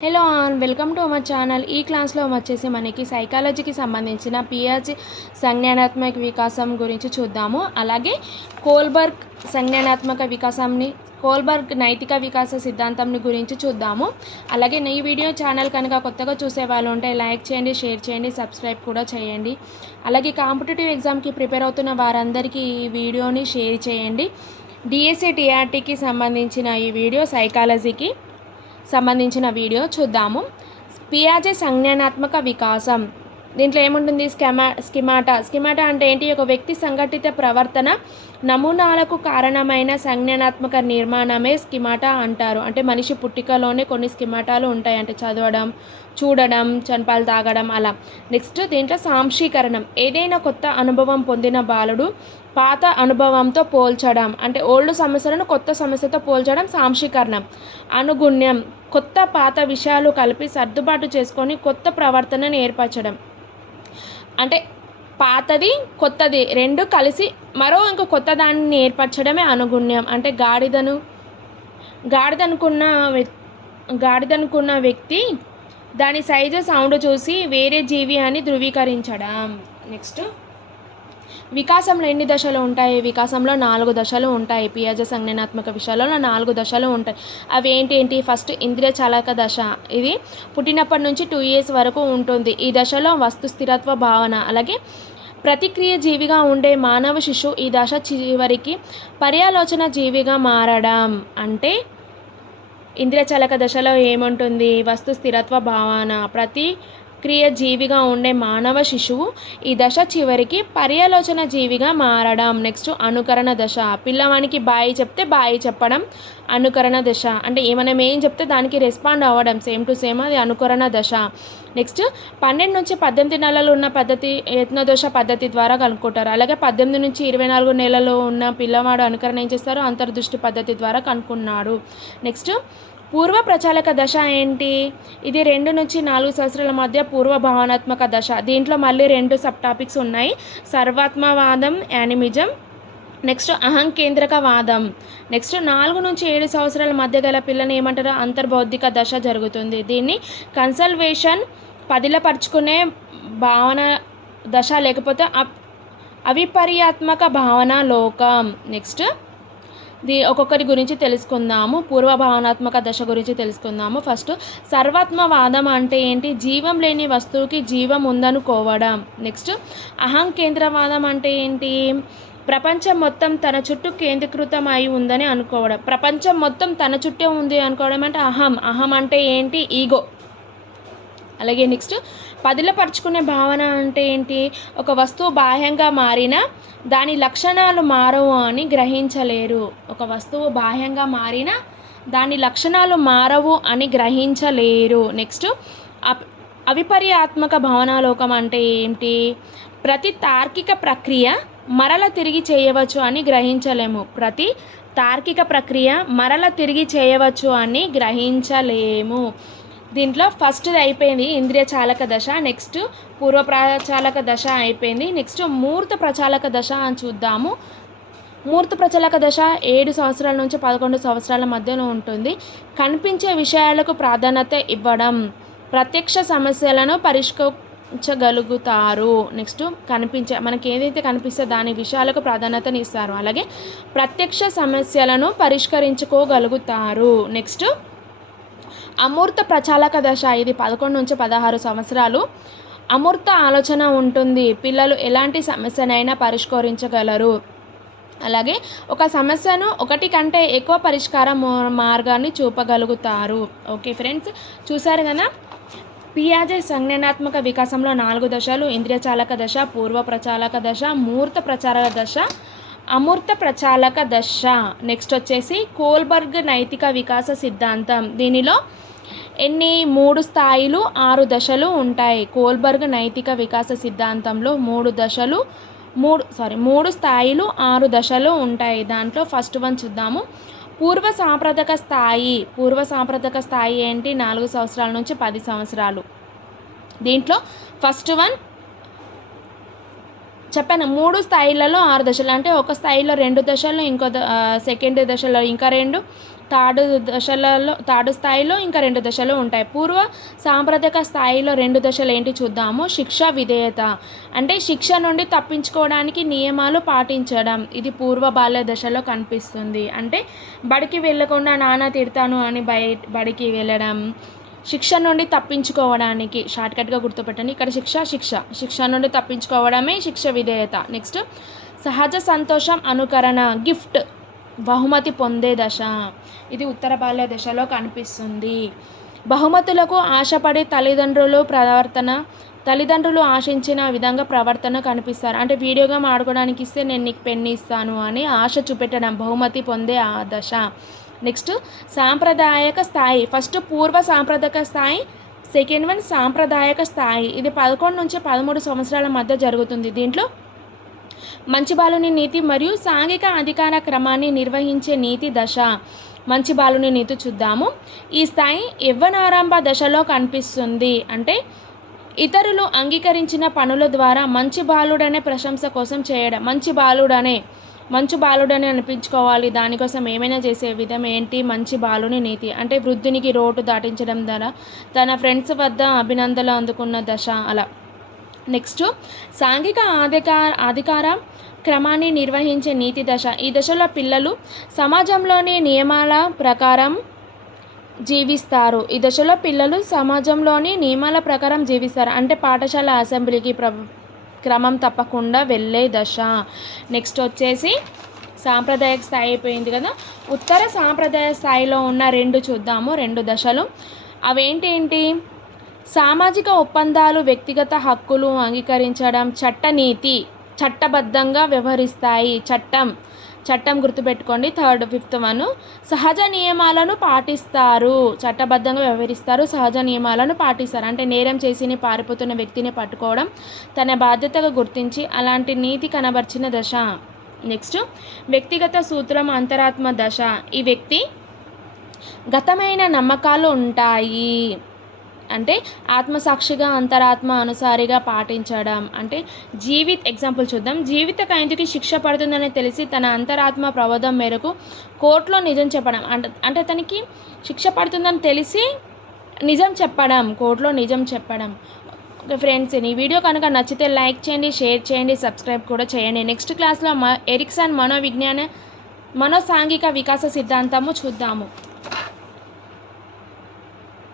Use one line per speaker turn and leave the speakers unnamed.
Hello and welcome to our channel. ఈ క్లాస్లో వచ్చేసి మనకి సైకాలజీకి సంబంధించిన పిహెచ్ సంజ్ఞానాత్మక వికాసం గురించి చూద్దాము. అలాగే కోల్బర్గ్ సంజ్ఞానాత్మక వికాసంని కోల్బర్గ్ నైతిక వికాస సిద్ధాంతంని గురించి చూద్దాము. అలాగే ఈ వీడియో ఛానల్ కనుక కొత్తగా చూసే వాళ్ళు ఉంటే లైక్ చేయండి షేర్ చేయండి సబ్స్క్రైబ్ కూడా చేయండి. అలాగే కాంపిటేటివ్ ఎగ్జామ్కి ప్రిపేర్ అవుతున్న వారందరికీ ఈ వీడియోని షేర్ చేయండి. డిఎస్సి టీఆర్టీకి సంబంధించిన ఈ వీడియో సైకాలజీకి సంబంధించిన వీడియో చూద్దాము. పియాజే సంజ్ఞానాత్మక వికాసం. దీంట్లో ఏముంటుంది? స్కెమా స్కిమాటా. స్కిమాటా అంటే ఏంటి? ఒక వ్యక్తి సంఘటిత ప్రవర్తన నమూనాలకు కారణమైన సంజ్ఞానాత్మక నిర్మాణమే స్కిమాటా అంటారు. అంటే మనిషి పుట్టికలోనే కొన్ని స్కిమాటాలు ఉంటాయి అంటే చదవడం చూడడం చంపాలు తాగడం అలా. నెక్స్ట్ దీంట్లో సాంశీకరణం. ఏదైనా కొత్త అనుభవం పొందిన బాలుడు పాత అనుభవంతో పోల్చడం. అంటే ఓల్డ్ సమస్యలను కొత్త సమస్యతో పోల్చడం సాంశీకరణం. అనుగుణ్యం. కొత్త పాత విషయాలు కలిపి సర్దుబాటు చేసుకొని కొత్త ప్రవర్తనను ఏర్పరచడం. అంటే పాతది కొత్తది రెండు కలిసి మరో ఇంకో కొత్త దాన్ని ఏర్పరచడమే అనుగుణ్యం. అంటే గాడిదను గాడిదనుకున్న గాడిదనుకున్న వ్యక్తి దాని సైజు సౌండ్ చూసి వేరే జీవి అని ధృవీకరించడం. నెక్స్ట్. వికాసంలో ఎన్ని దశలు ఉంటాయి? వికాసంలో నాలుగు దశలు ఉంటాయి. పియాజ సంజ్ఞానాత్మక విషయాలలో నాలుగు దశలు ఉంటాయి. అవి ఏంటి ఏంటి? ఫస్ట్ ఇంద్రియ చాలక దశ. ఇది పుట్టినప్పటి నుంచి టూ ఇయర్స్ వరకు ఉంటుంది. ఈ దశలో వస్తు స్థిరత్వ భావన. అలాగే ప్రతిక్రియ జీవిగా ఉండే మానవ శిశువు ఈ దశ చివరికి పర్యాలోచన జీవిగా మారడం. అంటే ఇంద్రియ చలక దశలో ఏముంటుంది? వస్తు స్థిరత్వ భావన. ప్రతి క్రియ జీవిగా ఉండే మానవ శిశువు ఈ దశ చివరికి పర్యాలోచన జీవిగా మారడం. నెక్స్ట్ అనుకరణ దశ. పిల్లవానికి బాయి చెప్తే బాయి చెప్పడం అనుకరణ దశ. అంటే మనం ఏం చెప్తే దానికి రెస్పాండ్ అవ్వడం. సేమ్ టు సేమ్ అది అనుకరణ దశ. నెక్స్ట్ పన్నెండు నుంచి పద్దెనిమిది నెలలు ఉన్న పద్ధతి యత్నదోష పద్ధతి ద్వారా కనుక్కుంటారు. అలాగే పద్దెనిమిది నుంచి ఇరవై నాలుగు నెలలు ఉన్న పిల్లవాడు అనుకరణ ఏం చేస్తారు అంతర్దృష్టి పద్ధతి ద్వారా కనుక్కున్నాడు. నెక్స్ట్ పూర్వ ప్రచాలక దశ ఏంటి? ఇది రెండు నుంచి నాలుగు సంవత్సరాల మధ్య పూర్వ భావనాత్మక దశ. దీంట్లో మళ్ళీ రెండు సబ్ టాపిక్స్ ఉన్నాయి. సర్వాత్మవాదం యానిమిజం నెక్స్ట్ అహంకేంద్రక వాదం నెక్స్ట్ నాలుగు నుంచి ఏడు సంవత్సరాల మధ్య గల పిల్లని ఏమంటారు? అంతర్బౌద్ధిక దశ జరుగుతుంది. దీన్ని కన్సల్వేషన్ పదిలపరుచుకునే భావన దశ లేకపోతే అవిపర్యాత్మక భావన లోకం. నెక్స్ట్ దీ ఒక్కొక్కరి గురించి తెలుసుకుందాము. పూర్వ భావనాత్మక దశ గురించి తెలుసుకుందాము. ఫస్ట్ సర్వాత్మవాదం అంటే ఏంటి? జీవం లేని వస్తువుకి జీవం ఉందనుకోవడం. నెక్స్ట్ అహం కేంద్రవాదం అంటే ఏంటి? ప్రపంచం మొత్తం తన చుట్టూ కేంద్రీకృతం అయి ఉందని అనుకోవడం. ప్రపంచం మొత్తం తన చుట్టే ఉంది అనుకోవడం అంటే అహం. అహం అంటే ఏంటి? ఈగో. అలాగే నెక్స్ట్ పదిలపరుచుకునే భావన అంటే ఏంటి? ఒక వస్తువు బాహ్యంగా మారినా దాని లక్షణాలు మారవు అని గ్రహించలేరు. ఒక వస్తువు బాహ్యంగా మారినా దాని లక్షణాలు మారవు అని గ్రహించలేరు. నెక్స్ట్ అవిపర్యాత్మక భావనాలోకం అంటే ఏంటి? ప్రతి తార్కిక ప్రక్రియ మరల తిరిగి చేయవచ్చు అని గ్రహించలేము. ప్రతి తార్కిక ప్రక్రియ మరల తిరిగి చేయవచ్చు అని గ్రహించలేము. దీంట్లో ఫస్ట్ది అయిపోయింది ఇంద్రియ చాలక దశ నెక్స్ట్ పూర్వ ప్రచాలక దశ అయిపోయింది నెక్స్ట్ మూర్త ప్రచాలక దశ అని చూద్దాము. మూర్త ప్రచాలక దశ ఏడు సంవత్సరాల నుంచి పదకొండు సంవత్సరాల మధ్యలో ఉంటుంది. కనిపించే విషయాలకు ప్రాధాన్యత ఇవ్వడం. ప్రత్యక్ష సమస్యలను పరిష్కరించగలుగుతారు. నెక్స్ట్ కనిపించే మనకి ఏదైతే కనిపిస్తే దాని విషయాలకు ప్రాధాన్యతని ఇస్తారు. అలాగే ప్రత్యక్ష సమస్యలను పరిష్కరించుకోగలుగుతారు. నెక్స్ట్ అమూర్త ప్రచాలక దశ. ఇది పదకొండు నుంచి పదహారు సంవత్సరాలు. అమూర్త ఆలోచన ఉంటుంది. పిల్లలు ఎలాంటి సమస్యనైనా పరిష్కరించగలరు. అలాగే ఒక సమస్యను ఒకటి కంటే ఎక్కువ పరిష్కార మార్గాన్ని చూపగలుగుతారు. ఓకే ఫ్రెండ్స్ చూసారు కదా? పియాజే సంజ్ఞానాత్మక వికాసంలో నాలుగు దశలు. ఇంద్రియ చాలక దశ పూర్వ ప్రచాలక దశ మూర్త ప్రచారక దశ అమూర్త ప్రచాలక దశ. నెక్స్ట్ వచ్చేసి కోల్బర్గ్ నైతిక వికాస సిద్ధాంతం. దీనిలో ఎన్ని? మూడు స్థాయిలు ఆరు దశలు ఉంటాయి. కోల్బర్గ్ నైతిక వికాస సిద్ధాంతంలో మూడు దశలు మూడు సారీ మూడు స్థాయిలు ఆరు దశలు ఉంటాయి. దాంట్లో ఫస్ట్ వన్ చూద్దాము. పూర్వ సాంప్రదాయక స్థాయి. పూర్వ సాంప్రదాయక స్థాయి ఏంటి? నాలుగు సంవత్సరాల నుంచి పది సంవత్సరాలు. దీంట్లో ఫస్ట్ వన్ చెప్పాను మూడు స్థాయిలలో ఆరు దశలు. అంటే ఒక స్థాయిలో రెండు దశలు ఇంకో సెకండ్ దశలో ఇంకా రెండు తాడు దశలలో తాడు స్థాయిలో ఇంకా రెండు దశలు ఉంటాయి. పూర్వ సాంప్రదాయక స్థాయిలో రెండు దశలు ఏంటి చూద్దాము. శిక్ష విధేయత. అంటే శిక్ష నుండి తప్పించుకోవడానికి నియమాలు పాటించడం. ఇది పూర్వ బాల్య దశలో కనిపిస్తుంది. అంటే బడికి వెళ్ళకుండా నాన్న తిడతాను అని బయ బడికి వెళ్ళడం. శిక్ష నుండి తప్పించుకోవడానికి షార్ట్కట్గా గుర్తుపెట్టండి. ఇక్కడ శిక్ష శిక్ష. శిక్ష నుండి తప్పించుకోవడమే శిక్ష విధేయత. నెక్స్ట్ సహజ సంతోషం అనుకరణ గిఫ్ట్ బహుమతి పొందే దశ. ఇది ఉత్తర బాల్య దశలో కనిపిస్తుంది. బహుమతులకు ఆశపడి తల్లిదండ్రులు ప్రవర్తన తల్లిదండ్రులు ఆశించిన విధంగా ప్రవర్తన కనిపిస్తారు. అంటే వీడియో గేమ్ ఆడుకోవడానికి ఇస్తే నేను నీకు పెన్ను ఇస్తాను అని ఆశ చూపెట్టడం బహుమతి పొందే ఆ దశ. నెక్స్ట్ సాంప్రదాయక స్థాయి. ఫస్ట్ పూర్వ సాంప్రదాయక స్థాయి. సెకండ్ వన్ సాంప్రదాయక స్థాయి. ఇది పదకొండు నుంచి పదమూడు సంవత్సరాల మధ్య జరుగుతుంది. దీంట్లో మంచి బాలుని నీతి మరియు సాంఘిక అధికార క్రమాన్ని నిర్వహించే నీతి దశ. మంచి బాలుని నీతి చూద్దాము. ఈ స్థాయి యవ్వనారంభ దశలో కనిపిస్తుంది. అంటే ఇతరులు అంగీకరించిన పనుల ద్వారా మంచి బాలుడనే ప్రశంస కోసం చేయడం. మంచి బాలుడనే మంచి బాలుడని అనిపించుకోవాలి. దానికోసం ఏమైనా చేసే విధం ఏంటి? మంచి బాలుని నీతి. అంటే వృద్ధునికి రోడ్డు దాటించడం ద్వారా తన ఫ్రెండ్స్ వద్ద అభినందనలు అందుకున్న దశ అలా. నెక్స్ట్ సాంఘిక అధికార అధికార క్రమాన్ని నిర్వహించే నీతి దశ. ఈ దశలో పిల్లలు సమాజంలోని నియమాల ప్రకారం జీవిస్తారు. ఈ దశలో పిల్లలు సమాజంలోని నియమాల ప్రకారం జీవిస్తారు. అంటే పాఠశాల అసెంబ్లీకి ప్ర క్రమం తప్పకుండా వెళ్ళే దశ. నెక్స్ట్ వచ్చేసి సాంప్రదాయక స్థాయి అయిపోయింది కదా. ఉత్తర సాంప్రదాయ స్థాయిలో ఉన్న రెండు చూద్దాము రెండు దశలు. అవేంటేంటి సామాజిక ఒప్పందాలు వ్యక్తిగత హక్కులు అంగీకరించడం చట్టనీతి చట్టబద్ధంగా వ్యవహరిస్తాయి. చట్టం. చట్టం గుర్తుపెట్టుకోండి థర్డ్ ఫిఫ్త్ వన్. సహజ నియమాలను పాటిస్తారు. చట్టబద్ధంగా వ్యవహరిస్తారు సహజ నియమాలను పాటిస్తారు. అంటే నేరం చేసి పారిపోతున్న వ్యక్తిని పట్టుకోవడం తన బాధ్యతగా గుర్తించి అలాంటి నీతి కనబర్చిన దశ. నెక్స్ట్ వ్యక్తిగత సూత్రం అంతరాత్మ దశ. ఈ వ్యక్తి గతమైన నమ్మకాలు ఉంటాయి. అంటే ఆత్మసాక్షిగా అంతరాత్మ అనుసారిగా పాటించడం. అంటే జీవిత్ ఎగ్జాంపుల్ చూద్దాం. జీవిత ఖైదుకి శిక్ష పడుతుందని తెలిసి తన అంతరాత్మ ప్రబోధం మేరకు కోర్టులో నిజం చెప్పడం. అంటే అంటే తనకి శిక్ష పడుతుందని తెలిసి నిజం చెప్పడం. కోర్టులో నిజం చెప్పడం. ఓకే ఫ్రెండ్స్ ఈ వీడియో కనుక నచ్చితే లైక్ చేయండి షేర్ చేయండి సబ్స్క్రైబ్ కూడా చేయండి. నెక్స్ట్ క్లాస్లో మ ఎరిక్సన్ మనోవిజ్ఞాన మనోసాంఘిక వికాస సిద్ధాంతము చూద్దాము.